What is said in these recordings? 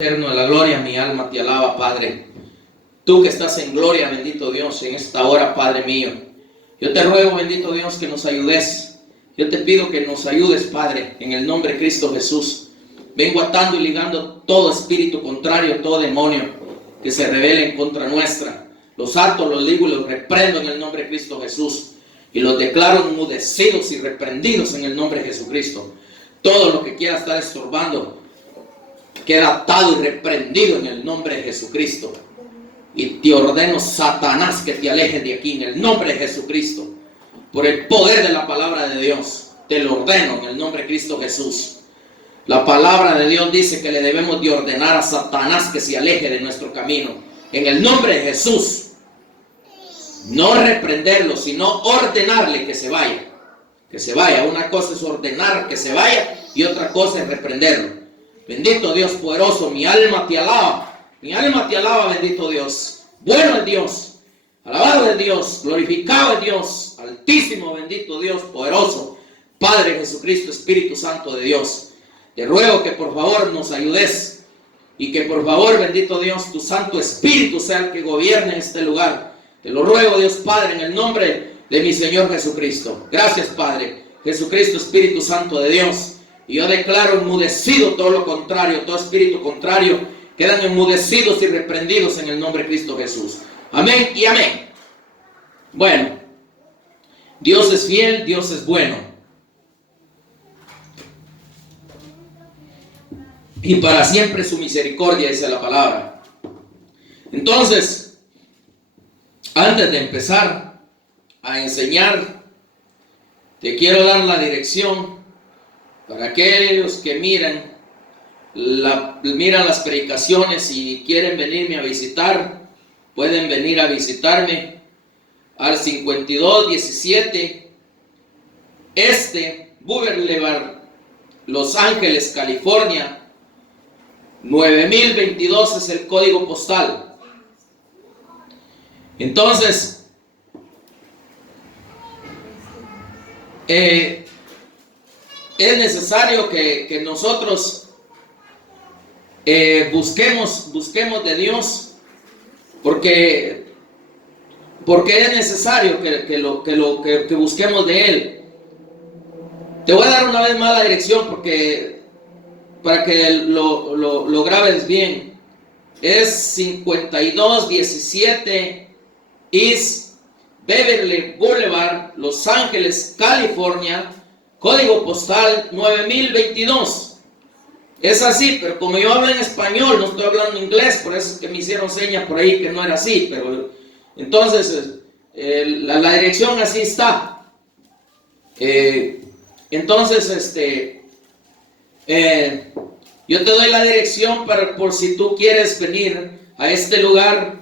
Eterno de la gloria, mi alma te alaba, Padre. Tú que estás en gloria, bendito Dios, en esta hora, Padre mío. Yo te ruego, bendito Dios, que nos ayudes. Yo te pido que nos ayudes, Padre, en el nombre de Cristo Jesús. Vengo atando y ligando todo espíritu contrario, todo demonio que se rebele en contra nuestra. Los ato, los ligo y los reprendo en el nombre de Cristo Jesús. Y los declaro enmudecidos y reprendidos en el nombre de Jesucristo. Todo lo que quiera estar estorbando queda atado y reprendido en el nombre de Jesucristo. Y te ordeno, Satanás, que te alejes de aquí en el nombre de Jesucristo. Por el poder de la palabra de Dios, te lo ordeno en el nombre de Cristo Jesús. La palabra de Dios dice que le debemos de ordenar a Satanás que se aleje de nuestro camino. En el nombre de Jesús. No reprenderlo, sino ordenarle que se vaya. Que se vaya. Una cosa es ordenar que se vaya y otra cosa es reprenderlo. Bendito Dios poderoso, mi alma te alaba. Mi alma te alaba, bendito Dios. Bueno es Dios. Alabado es Dios. Glorificado es Dios. Altísimo, bendito Dios poderoso. Padre Jesucristo, Espíritu Santo de Dios. Te ruego que por favor nos ayudes. Y que por favor, bendito Dios, tu Santo Espíritu sea el que gobierne en este lugar. Te lo ruego, Dios Padre, en el nombre de mi Señor Jesucristo. Gracias, Padre. Jesucristo, Espíritu Santo de Dios. Y yo declaro enmudecido todo lo contrario, todo espíritu contrario, quedan enmudecidos y reprendidos en el nombre de Cristo Jesús. Amén y amén. Bueno, Dios es fiel, Dios es bueno. Y para siempre su misericordia, dice la palabra. Entonces, antes de empezar a enseñar, te quiero dar la dirección. Para aquellos que miran las predicaciones y quieren venirme a visitar, pueden venir a visitarme al 5217 Boulevard, Los Ángeles, California. 9022 es el código postal. Entonces, es necesario que nosotros busquemos de Dios, porque es necesario que busquemos de Él. Te voy a dar una vez más la dirección para que lo grabes bien. Es 5217 East Beverly Boulevard, Los Ángeles, California. Código postal 9022. Es así, pero como yo hablo en español, no estoy hablando inglés, por eso es que me hicieron señas por ahí que no era así. Pero entonces la dirección así está. Entonces yo te doy la dirección por si tú quieres venir a este lugar.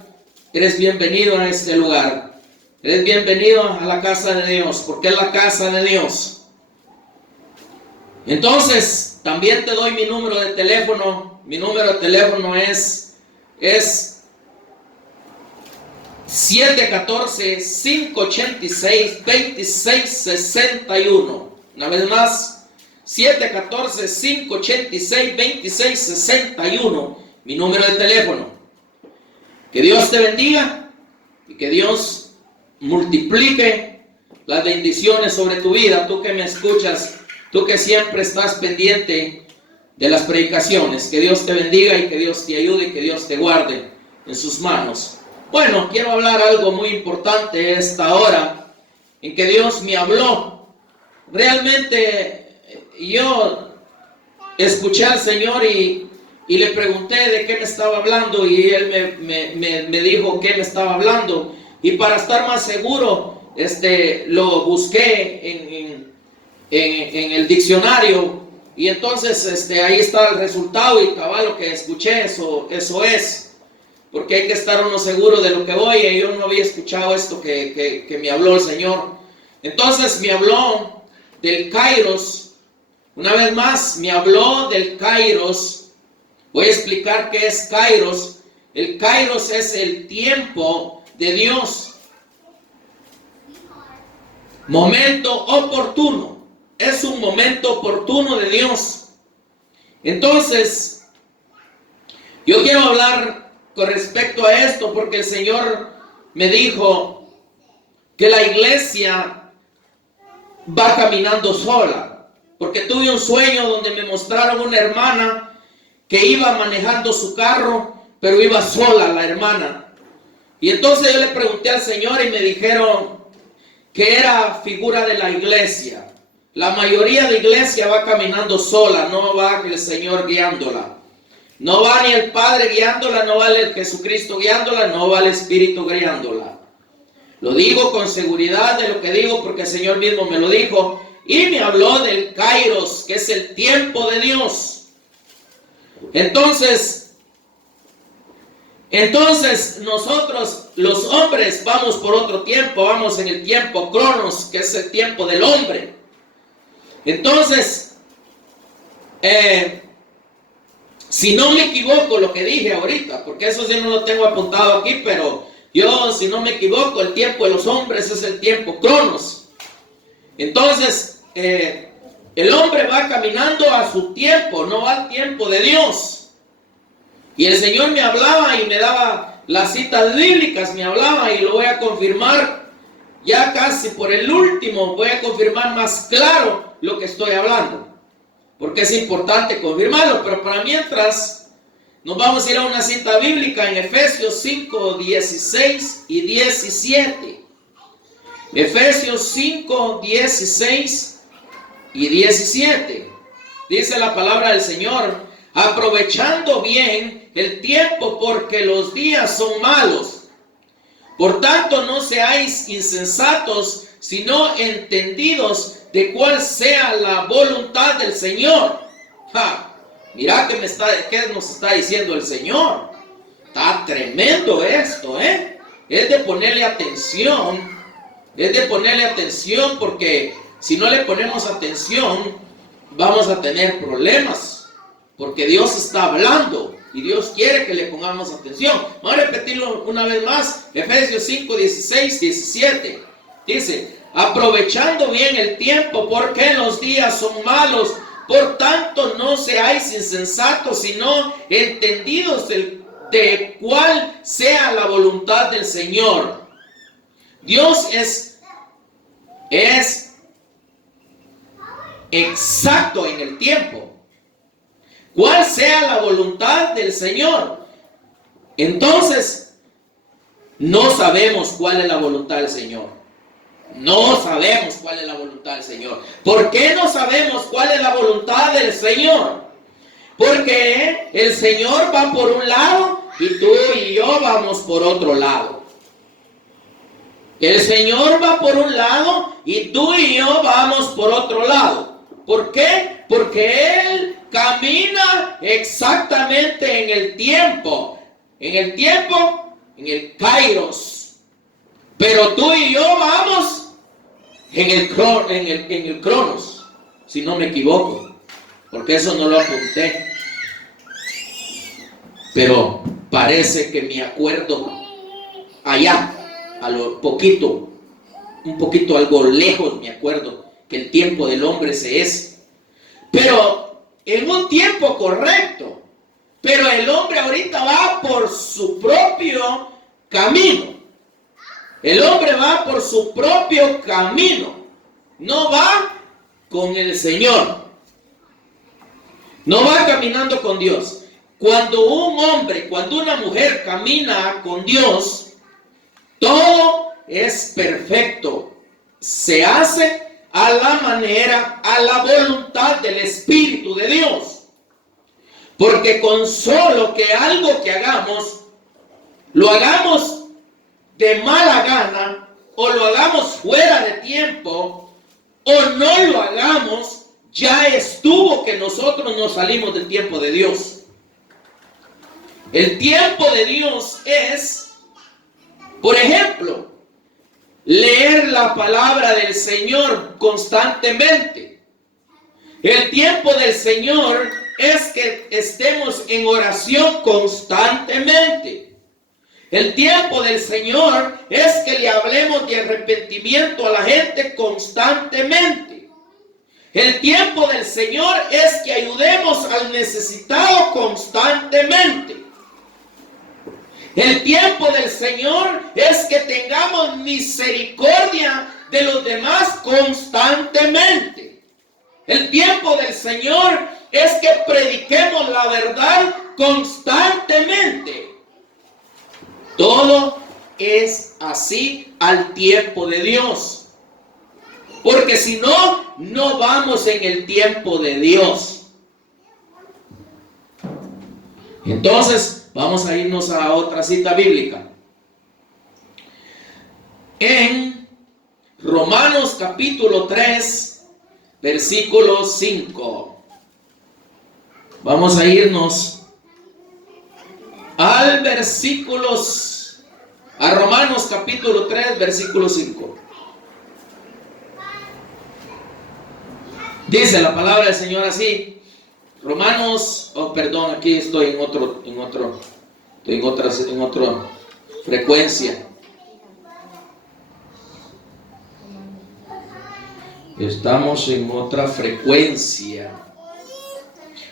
Eres bienvenido a este lugar. Eres bienvenido a la casa de Dios, porque es la casa de Dios. Entonces, también te doy mi número de teléfono. Mi número de teléfono es 714-586-2661. Una vez más, 714-586-2661. Mi número de teléfono. Que Dios te bendiga y que Dios multiplique las bendiciones sobre tu vida. Tú que me escuchas, tú que siempre estás pendiente de las predicaciones, que Dios te bendiga y que Dios te ayude y que Dios te guarde en sus manos. Bueno, quiero hablar algo muy importante esta hora, en que Dios me habló. Realmente yo escuché al Señor y le pregunté de qué me estaba hablando, y Él me dijo qué me estaba hablando. Y para estar más seguro, lo busqué en el diccionario, y entonces ahí está el resultado, y cabal lo que escuché, eso es, porque hay que estar uno seguro de lo que oye. Y yo no había escuchado esto que me habló el Señor. Entonces me habló del Kairos. Una vez más me habló del Kairos. Voy a explicar qué es Kairos. El Kairos es el tiempo de Dios, momento oportuno. Es un momento oportuno de Dios. Entonces, Yo quiero hablar con respecto a esto porque el Señor me dijo que la iglesia va caminando sola. Porque tuve un sueño donde me mostraron una hermana que iba manejando su carro, pero iba sola la hermana. Y entonces yo le pregunté al Señor y me dijeron que era figura de la iglesia. La mayoría de iglesia va caminando sola, no va el Señor guiándola. No va ni el Padre guiándola, no va el Jesucristo guiándola, no va el Espíritu guiándola. Lo digo con seguridad de lo que digo porque el Señor mismo me lo dijo y me habló del Kairos, que es el tiempo de Dios. Entonces nosotros los hombres vamos por otro tiempo, vamos en el tiempo Cronos, que es el tiempo del hombre. Entonces, si no me equivoco lo que dije ahorita, porque eso sí no lo tengo apuntado aquí, pero yo, si no me equivoco, el tiempo de los hombres es el tiempo Cronos. Entonces, el hombre va caminando a su tiempo, no va al tiempo de Dios. Y el Señor me hablaba y me daba las citas bíblicas, me hablaba y lo voy a confirmar ya casi por el último, voy a confirmar más claro lo que estoy hablando. Porque es importante confirmarlo, pero para mientras nos vamos a ir a una cita bíblica en Efesios 5, 16 y 17. Efesios 5, 16 y 17. Dice la palabra del Señor: aprovechando bien el tiempo porque los días son malos. Por tanto, no seáis insensatos, sino entendidos de cuál sea la voluntad del Señor. Mira qué nos está diciendo el Señor. Está tremendo esto, Es de ponerle atención. Es de ponerle atención porque si no le ponemos atención, vamos a tener problemas. Porque Dios está hablando y Dios quiere que le pongamos atención. Vamos a repetirlo una vez más. Efesios 5, 16, 17. Dice: aprovechando bien el tiempo porque los días son malos. Por tanto, no seáis insensatos, sino entendidos de cuál sea la voluntad del Señor. Dios es exacto en el tiempo. ¿Cuál sea la voluntad del Señor? Entonces, no sabemos cuál es la voluntad del Señor. No sabemos cuál es la voluntad del Señor. ¿Por qué no sabemos cuál es la voluntad del Señor? Porque el Señor va por un lado y tú y yo vamos por otro lado. El Señor va por un lado y tú y yo vamos por otro lado. ¿Por qué? Porque Él camina exactamente en el tiempo. En el Kairos. Pero tú y yo vamos en el Cronos, si no me equivoco, porque eso no lo apunté. Pero parece que me acuerdo allá, a lo poquito, un poquito algo lejos me acuerdo, que el tiempo del hombre se es. Pero en un tiempo correcto. Pero el hombre ahorita va por su propio camino. El hombre va por su propio camino. No va con el Señor. No va caminando con Dios. Cuando un hombre, cuando una mujer camina con Dios, todo es perfecto. Se hace a la manera, a la voluntad del Espíritu de Dios. Porque con solo que algo que hagamos, lo hagamos de mala gana, o lo hagamos fuera de tiempo, o no lo hagamos, ya estuvo que nosotros nos salimos del tiempo de Dios. El tiempo de Dios es, por ejemplo, leer la palabra del Señor constantemente. El tiempo del Señor es que estemos en oración constantemente. El tiempo del Señor es que le hablemos de arrepentimiento a la gente constantemente. El tiempo del Señor es que ayudemos al necesitado constantemente. El tiempo del Señor es que tengamos misericordia de los demás constantemente. El tiempo del Señor es que prediquemos la verdad constantemente. Todo es así al tiempo de Dios. Porque si no, no vamos en el tiempo de Dios. Entonces, vamos a irnos a otra cita bíblica. En Romanos capítulo 3, versículo 5. Vamos a irnos a Romanos capítulo 3, versículo 5. Dice la palabra del Señor así. Romanos, aquí estoy en otra frecuencia. Estamos en otra frecuencia.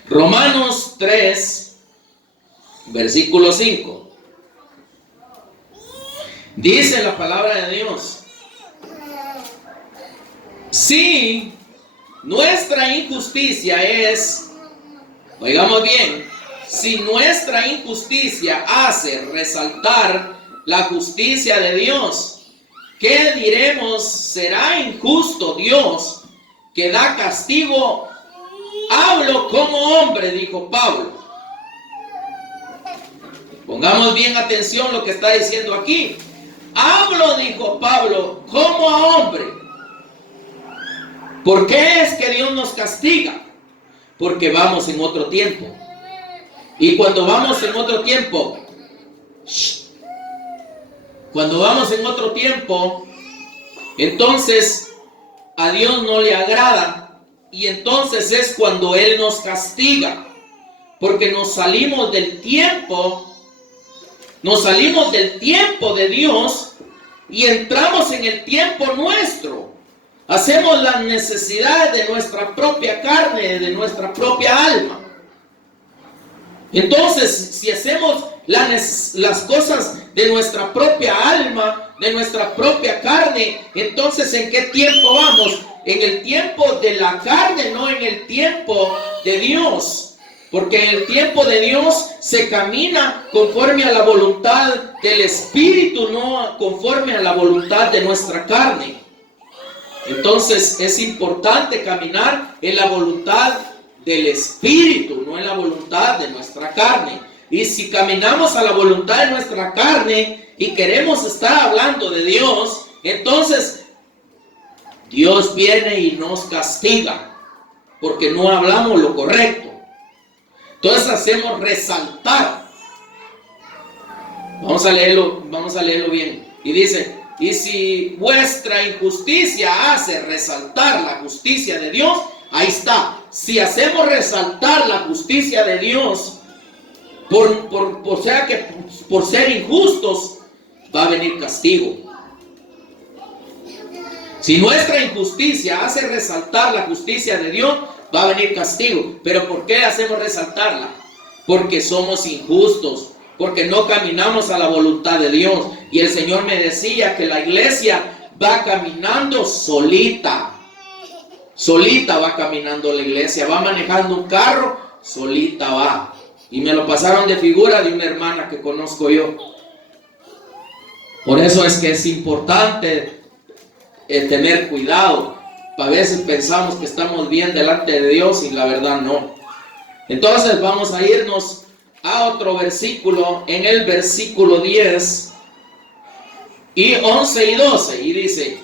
Romanos 3, versículo 5. Dice la palabra de Dios: si nuestra injusticia es, oigamos bien, si nuestra injusticia hace resaltar la justicia de Dios, ¿qué diremos? ¿Será injusto Dios que da castigo? Hablo como hombre, dijo Pablo. Pongamos bien atención lo que está diciendo aquí. Hablo, dijo Pablo, como a hombre. ¿Por qué es que Dios nos castiga? Porque vamos en otro tiempo. Y cuando vamos en otro tiempo, entonces a Dios no le agrada. Y entonces es cuando Él nos castiga. Porque nos salimos del tiempo de Dios y entramos en el tiempo nuestro. Hacemos las necesidades de nuestra propia carne, de nuestra propia alma. Entonces, si hacemos las cosas de nuestra propia alma, de nuestra propia carne, entonces ¿en qué tiempo vamos? En el tiempo de la carne, no en el tiempo de Dios. Porque en el tiempo de Dios se camina conforme a la voluntad del Espíritu, no conforme a la voluntad de nuestra carne. Entonces es importante caminar en la voluntad del Espíritu, no en la voluntad de nuestra carne. Y si caminamos a la voluntad de nuestra carne y queremos estar hablando de Dios, entonces Dios viene y nos castiga porque no hablamos lo correcto. Entonces hacemos resaltar. Vamos a leerlo bien. Y dice: y si vuestra injusticia hace resaltar la justicia de Dios, ahí está. Si hacemos resaltar la justicia de Dios, por ser injustos, va a venir castigo. Si nuestra injusticia hace resaltar la justicia de Dios, va a venir castigo. ¿Pero por qué hacemos resaltarla? Porque somos injustos, porque no caminamos a la voluntad de Dios. Y el Señor me decía que la iglesia va caminando solita. Solita va caminando la iglesia, va manejando un carro, solita va. Y me lo pasaron de figura de una hermana que conozco yo. Por eso es que es importante tener cuidado. A veces pensamos que estamos bien delante de Dios y la verdad no. Entonces vamos a irnos a otro versículo, en el versículo 10 y 11 y 12, y dice: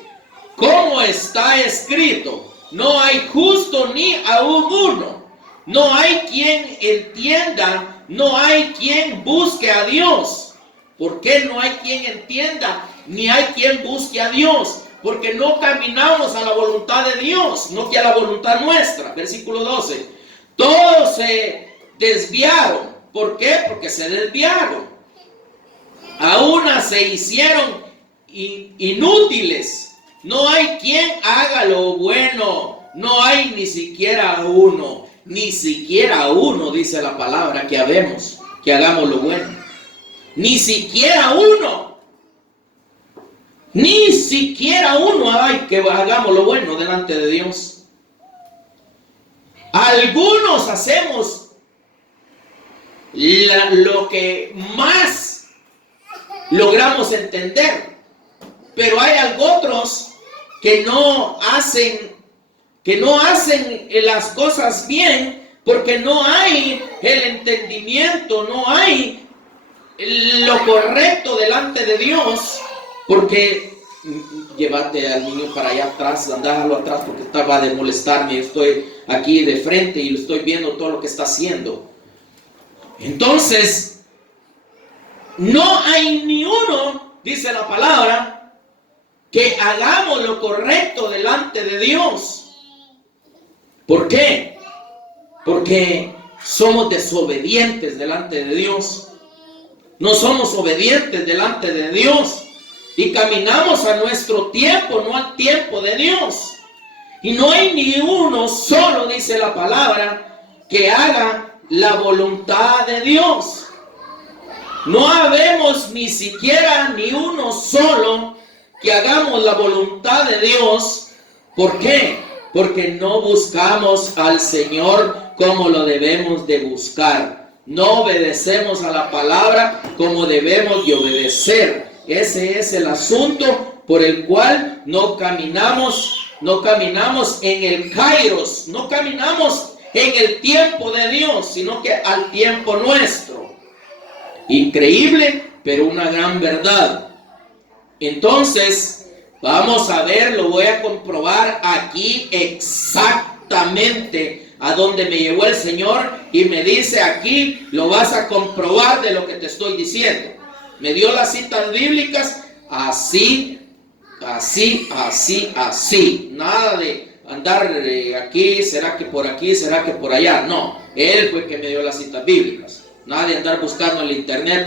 como está escrito, no hay justo ni aún uno, no hay quien entienda, no hay quien busque a Dios. ¿Por qué no hay quien entienda ni hay quien busque a Dios? Porque no caminamos a la voluntad de Dios, no que a la voluntad nuestra. Versículo 12: todos se desviaron. ¿Por qué? Porque se desviaron. A una se hicieron inútiles. No hay quien haga lo bueno. No hay ni siquiera uno. Ni siquiera uno, dice la palabra, que hagamos lo bueno. Ni siquiera uno. Ni siquiera uno. Ay, que hagamos lo bueno delante de Dios. Algunos hacemos lo que más logramos entender, pero hay otros que no hacen las cosas bien porque no hay el entendimiento, no hay lo correcto delante de Dios. Porque llévate al niño para allá atrás, andáralo atrás porque estaba de molestarme. Estoy aquí de frente y estoy viendo todo lo que está haciendo. Entonces, no hay ni uno, dice la palabra, que hagamos lo correcto delante de Dios. ¿Por qué? Porque somos desobedientes delante de Dios. No somos obedientes delante de Dios. Y caminamos a nuestro tiempo, no al tiempo de Dios. Y no hay ni uno solo, dice la palabra, que haga la voluntad de Dios. No habemos ni siquiera ni uno solo que hagamos la voluntad de Dios. ¿Por qué? Porque no buscamos al Señor como lo debemos de buscar. No obedecemos a la palabra como debemos de obedecer. Ese es el asunto por el cual no caminamos en el kairos, no caminamos en el tiempo de Dios, sino que al tiempo nuestro. Increíble, pero una gran verdad. Entonces, vamos a ver, lo voy a comprobar aquí exactamente a donde me llevó el Señor y me dice aquí, lo vas a comprobar de lo que te estoy diciendo. Me dio las citas bíblicas así. Nada de andar aquí, será que por aquí, será que por allá. No, Él fue el que me dio las citas bíblicas. Nada de andar buscando en el internet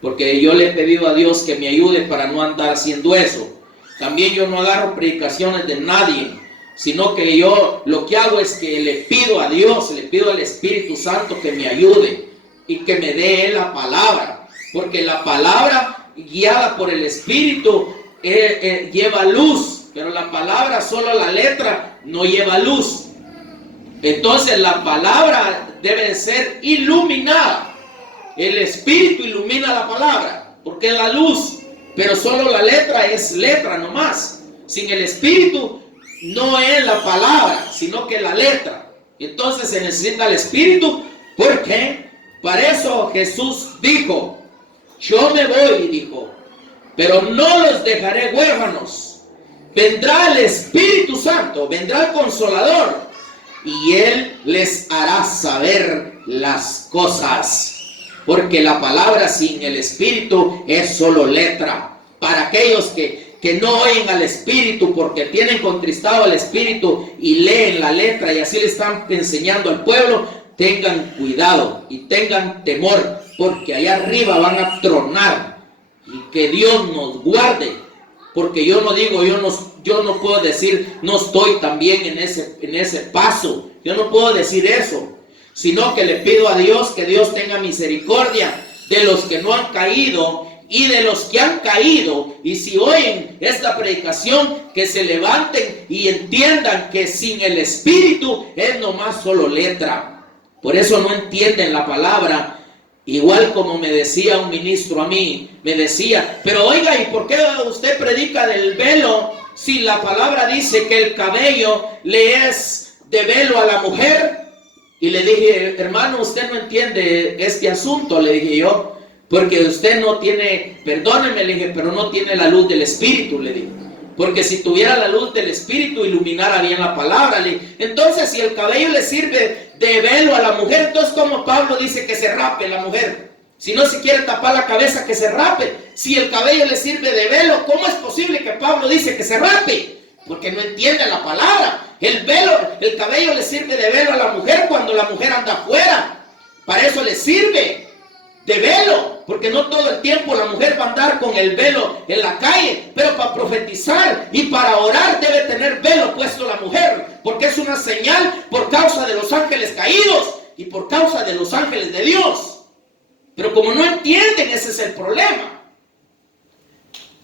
porque yo le he pedido a Dios que me ayude para no andar haciendo eso. También yo no agarro predicaciones de nadie, sino que yo lo que hago es que le pido a Dios, le pido al Espíritu Santo que me ayude y que me dé Él la palabra. Porque la palabra guiada por el Espíritu lleva luz, pero la palabra, solo la letra, no lleva luz. Entonces la palabra debe ser iluminada. El Espíritu ilumina la palabra, porque es la luz, pero solo la letra es letra nomás. Sin el Espíritu no es la palabra, sino que la letra. Entonces se necesita el Espíritu, porque para eso Jesús dijo: yo me voy, dijo, pero no los dejaré huérfanos. Vendrá el Espíritu Santo, vendrá el Consolador, y Él les hará saber las cosas. Porque la palabra sin el Espíritu es solo letra. Para aquellos que no oyen al Espíritu porque tienen contristado al Espíritu y leen la letra y así le están enseñando al pueblo, tengan cuidado y tengan temor, porque allá arriba van a tronar. Y que Dios nos guarde, porque yo no puedo decir, no estoy también en ese paso. Yo no puedo decir eso, sino que le pido a Dios que Dios tenga misericordia de los que no han caído y de los que han caído. Y si oyen esta predicación, que se levanten y entiendan que sin el Espíritu es nomás solo letra. Por eso no entienden la palabra. Igual como me decía un ministro a mí, me decía: pero oiga, ¿y por qué usted predica del velo si la palabra dice que el cabello le es de velo a la mujer? Y le dije: hermano, usted no entiende este asunto, le dije yo, porque usted no tiene, perdóneme, le dije, pero no tiene la luz del Espíritu, le dije. Porque si tuviera la luz del Espíritu, iluminara bien la palabra. Le dije, entonces si el cabello le sirve de velo a la mujer, entonces como Pablo dice que se rape la mujer. Si no se quiere tapar la cabeza, que se rape. Si el cabello le sirve de velo, ¿cómo es posible que Pablo dice que se rape? Porque no entiende la palabra. El cabello le sirve de velo a la mujer cuando la mujer anda afuera. Para eso le sirve de velo, porque no todo el tiempo la mujer va a andar con el velo en la calle, pero para profetizar y para orar debe tener velo puesto la mujer, porque es una señal por causa de los ángeles caídos y por causa de los ángeles de Dios. Pero como no entienden, ese es el problema.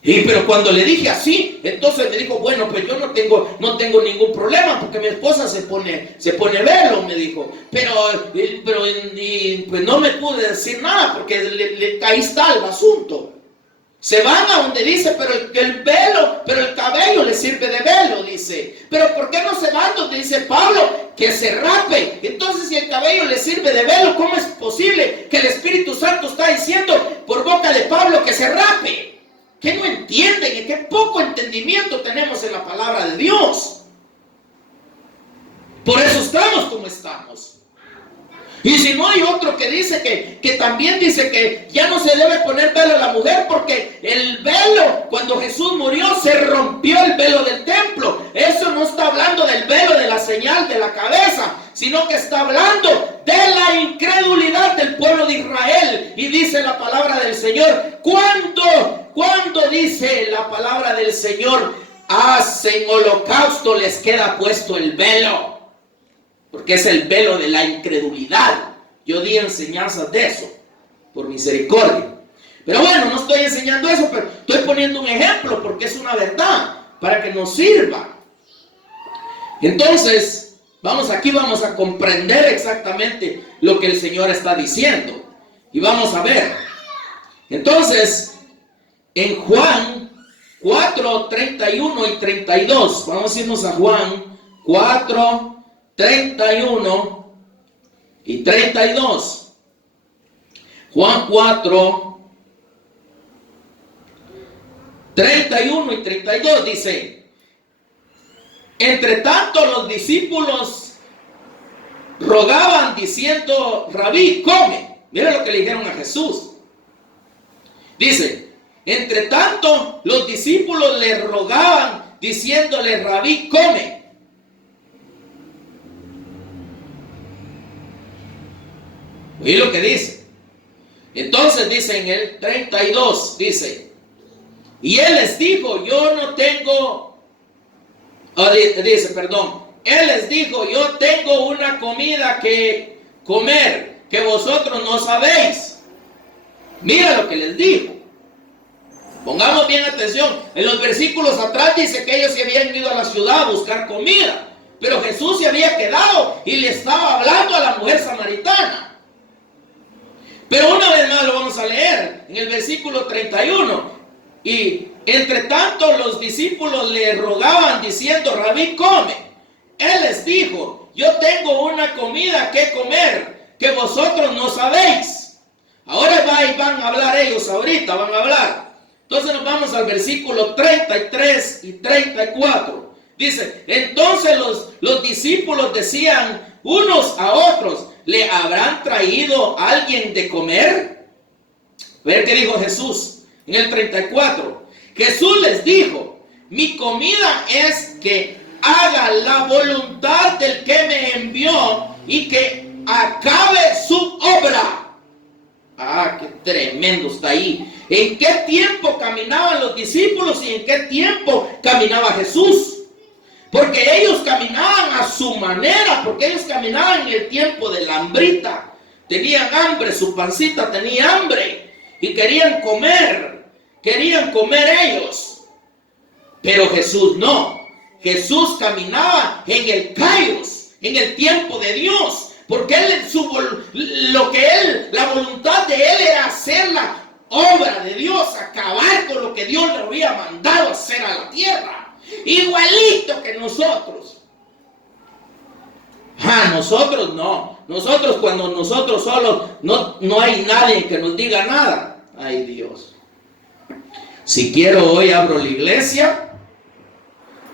Pero cuando le dije así, entonces me dijo, bueno, pues yo no tengo ningún problema, porque mi esposa se pone velo, me dijo. Pero pues no me pude decir nada, porque ahí está el asunto. Se van a donde dice, pero el cabello le sirve de velo, dice. Pero ¿por qué no se van donde dice Pablo que se rape? Entonces, si el cabello le sirve de velo, ¿cómo es posible que el Espíritu Santo está diciendo por boca de Pablo que se rape? ¿Qué no entienden? ¿Y qué poco entendimiento tenemos en la palabra de Dios? Por eso estamos como estamos. Y si no, hay otro que dice que también dice que ya no se debe poner velo a la mujer, porque el velo, cuando Jesús murió, se rompió el velo del templo. Eso no está hablando del velo de la señal de la cabeza, sino que está hablando de la incredulidad del pueblo de Israel. Y dice la palabra del Señor, cuando dice la palabra del Señor, hacen holocausto, les queda puesto el velo. Porque es el velo de la incredulidad. Yo di enseñanzas de eso, por misericordia. Pero bueno, no estoy enseñando eso, pero estoy poniendo un ejemplo, porque es una verdad, para que nos sirva. Entonces, vamos a comprender exactamente lo que el Señor está diciendo. Y vamos a ver. Entonces, en Juan 4, 31 y 32, vamos a irnos a Juan 4, 31 y 32. Juan 4, 31 y 32 dice: entre tanto los discípulos rogaban diciendo, Rabí, come. Mira lo que le dijeron a Jesús. Dice, entre tanto los discípulos le rogaban diciéndole, Rabí, come. Oí lo que dice. Entonces dice en el 32, dice, y él les dijo, yo no tengo, él les dijo, yo tengo una comida que comer, que vosotros no sabéis. Mira lo que les dijo. Pongamos bien atención. En los versículos atrás dice que ellos se habían ido a la ciudad a buscar comida, pero Jesús se había quedado y le estaba hablando a la mujer samaritana. Pero una vez más lo vamos a leer en el versículo 31. Y entre tanto los discípulos le rogaban diciendo, Rabí, come. Él les dijo, yo tengo una comida que comer que vosotros no sabéis. Ahora van a hablar ellos, ahorita van a hablar. Entonces nos vamos al versículo 33 y 34. Dice, entonces los discípulos decían unos a otros, ¿le habrán traído alguien de comer? Ver qué dijo Jesús en el 34. Jesús les dijo, mi comida es que haga la voluntad del que me envió y que acabe su obra. Ah, qué tremendo está ahí. ¿En qué tiempo caminaban los discípulos y en qué tiempo caminaba Jesús? Porque ellos caminaban a su manera, porque ellos caminaban en el tiempo de la hambrita. Tenían hambre, su pancita tenía hambre y querían comer ellos. Pero Jesús no. Jesús caminaba en el kairos, en el tiempo de Dios, porque la voluntad de él era hacer la obra de Dios, acabar con lo que Dios le había mandado hacer a la tierra. Igualito que nosotros. Nosotros no. Nosotros cuando nosotros solos no hay nadie que nos diga nada. Ay Dios. Si quiero hoy abro la iglesia.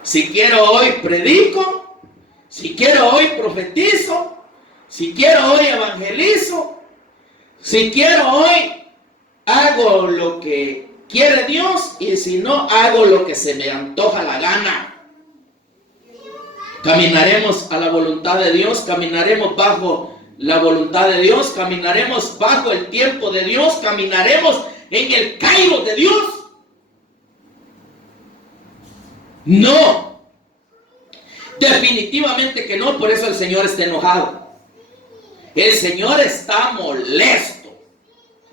Si quiero hoy predico. Si quiero hoy profetizo. Si quiero hoy evangelizo. Si quiero hoy hago lo que quiere Dios, y si no, hago lo que se me antoja la gana. Caminaremos a la voluntad de Dios, caminaremos bajo la voluntad de Dios, caminaremos bajo el tiempo de Dios, caminaremos en el kairos de Dios. No, definitivamente que no. Por eso el Señor está enojado. El Señor está molesto.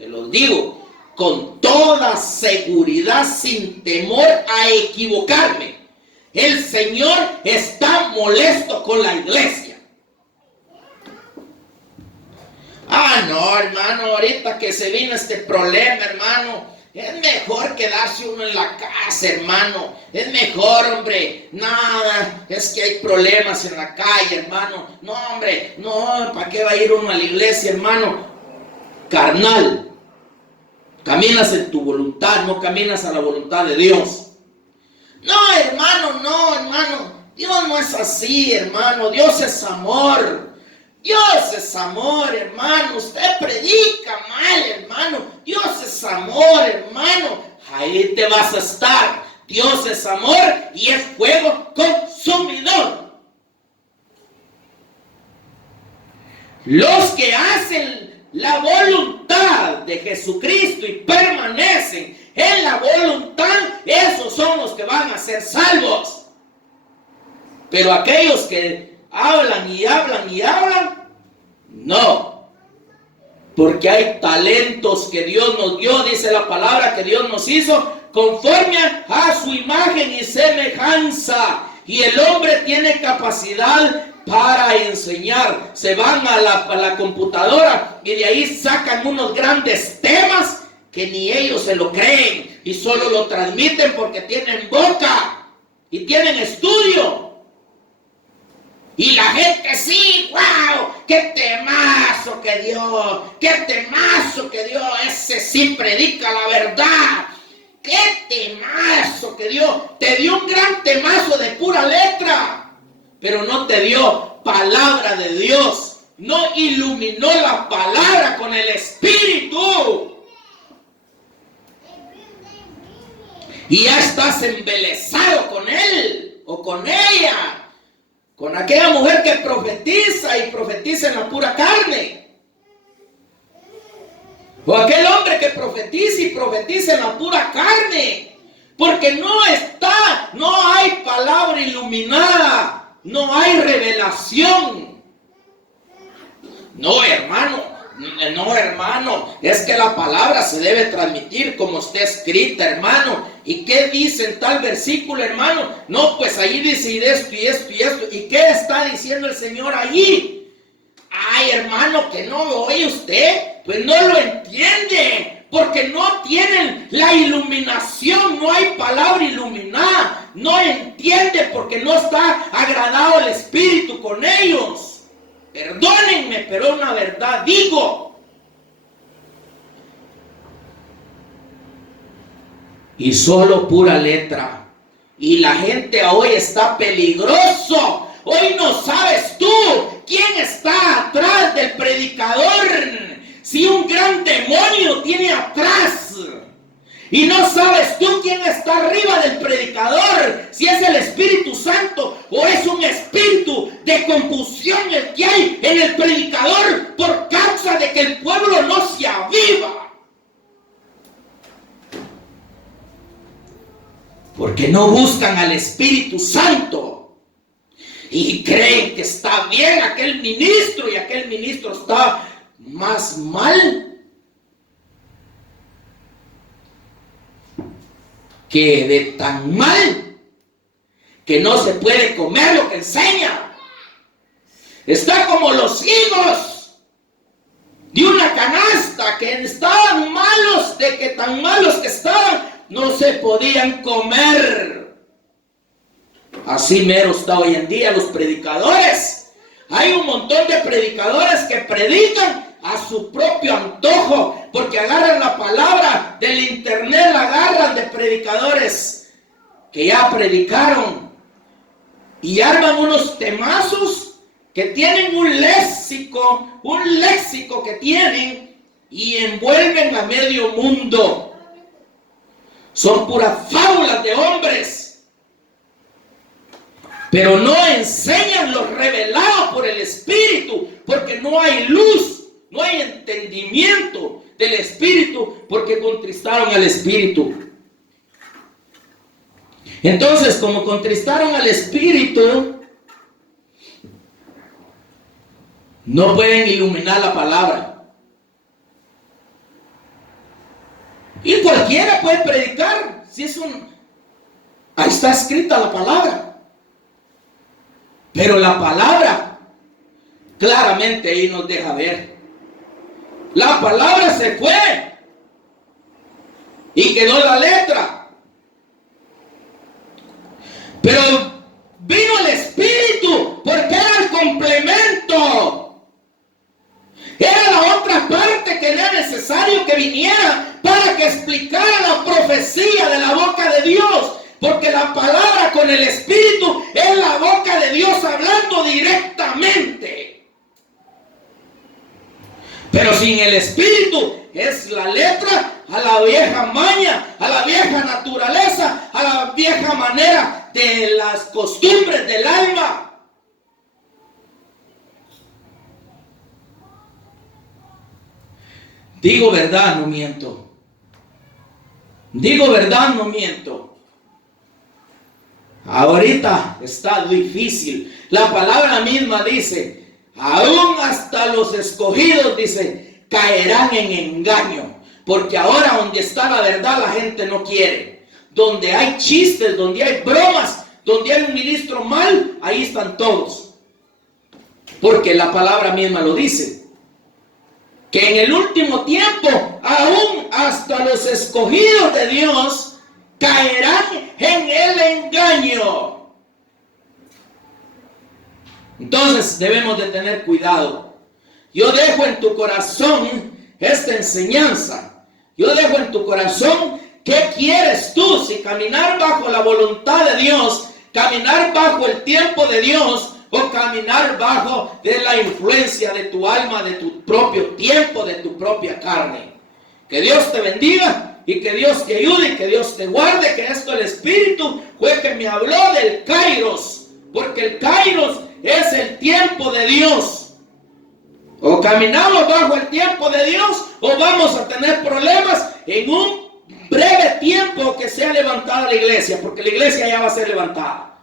te lo digo con toda seguridad, sin temor a equivocarme. El Señor está molesto con la iglesia. No, hermano, ahorita que se vino este problema, hermano, es mejor quedarse uno en la casa, hermano. Es mejor, hombre. Nada, es que hay problemas en la calle, hermano. No, hombre, no, ¿para qué va a ir uno a la iglesia, hermano? Carnal. Caminas en tu voluntad, no caminas a la voluntad de Dios. No, hermano. Dios no es así, hermano. Dios es amor. Dios es amor, hermano. Usted predica mal, hermano. Dios es amor, hermano. Ahí te vas a estar. Dios es amor y es fuego consumidor. Los que hacen la voluntad de Jesucristo y permanecen en la voluntad, esos son los que van a ser salvos. Pero aquellos que hablan, no. Porque hay talentos que Dios nos dio, dice la palabra, que Dios nos hizo conforme a su imagen y semejanza. Y el hombre tiene capacidad para enseñar. Se van a la computadora y de ahí sacan unos grandes temas que ni ellos se lo creen y solo lo transmiten porque tienen boca y tienen estudio. Y la gente sí, wow, qué temazo que dio, ese sí predica la verdad. Qué temazo que dio, te dio un gran temazo de pura letra, pero no te dio palabra de Dios, no iluminó la palabra con el Espíritu. Y ya estás embelesado con él o con ella. Con aquella mujer que profetiza y profetiza en la pura carne. O aquel hombre que profetiza y profetiza en la pura carne. Porque no hay palabra iluminada. No hay revelación. No, hermano. Es que la palabra se debe transmitir como está escrita, hermano. ¿Y qué dice en tal versículo, hermano? No, pues ahí dice esto y esto y esto. ¿Y qué está diciendo el Señor allí? Ay, hermano, que no lo oye usted. Pues no lo entiende. Porque no tienen la iluminación. No hay palabra iluminada. No entiende porque no está agradado el Espíritu con ellos. Perdónenme, pero una verdad digo. Y solo pura letra. Y la gente hoy está peligroso. Hoy no sabes tú quién está atrás del predicador. Si un gran demonio tiene atrás. Y no sabes tú quién está arriba del predicador, si es el Espíritu Santo o es un espíritu de confusión el que hay en el predicador por causa de que el pueblo no se aviva. Porque no buscan al Espíritu Santo y creen que está bien aquel ministro y aquel ministro está más mal. Que de tan mal que no se puede comer lo que enseña. Está como los higos de una canasta que estaban malos, de que tan malos que estaban, no se podían comer. Así mero está hoy en día los predicadores. Hay un montón de predicadores que predican a su propio antojo, porque agarran la palabra del internet, la agarran de predicadores que ya predicaron y arman unos temazos que tienen un léxico que tienen y envuelven a medio mundo. Son puras fábulas de hombres, pero no enseñan lo revelado por el Espíritu, porque no hay luz. No hay entendimiento del Espíritu porque contristaron al Espíritu. Entonces, como contristaron al Espíritu, no pueden iluminar la palabra. Y cualquiera puede predicar, si es ahí está escrita la palabra. Pero la palabra claramente ahí nos deja ver. La palabra se fue y quedó la letra. Pero vino el Espíritu porque era el complemento. Era la otra parte que era necesario que viniera para que explicara la profecía de la boca de Dios. Porque la palabra con el Espíritu es la boca de Dios hablando directamente. Pero sin el Espíritu es la letra a la vieja maña, a la vieja naturaleza, a la vieja manera de las costumbres del alma. Digo verdad, no miento. Digo verdad, no miento. Ahorita está difícil. La palabra misma dice, aún hasta los escogidos, dice, caerán en engaño. Porque ahora donde está la verdad la gente no quiere. Donde hay chistes, donde hay bromas, donde hay un ministro mal, ahí están todos. Porque la palabra misma lo dice. Que en el último tiempo, aún hasta los escogidos de Dios caerán en el engaño. Entonces debemos de tener cuidado. Yo dejo en tu corazón esta enseñanza. Yo dejo en tu corazón qué quieres tú, si caminar bajo la voluntad de Dios, caminar bajo el tiempo de Dios, o caminar bajo de la influencia de tu alma, de tu propio tiempo, de tu propia carne. Que Dios te bendiga y que Dios te ayude y que Dios te guarde. Que esto el Espíritu fue que me habló del Kairos, porque el Kairos es el tiempo de Dios. O caminamos bajo el tiempo de Dios, o vamos a tener problemas en un breve tiempo que sea levantada la iglesia, porque la iglesia ya va a ser levantada.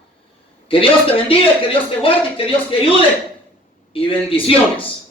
Que Dios te bendiga, que Dios te guarde y que Dios te ayude. Y bendiciones.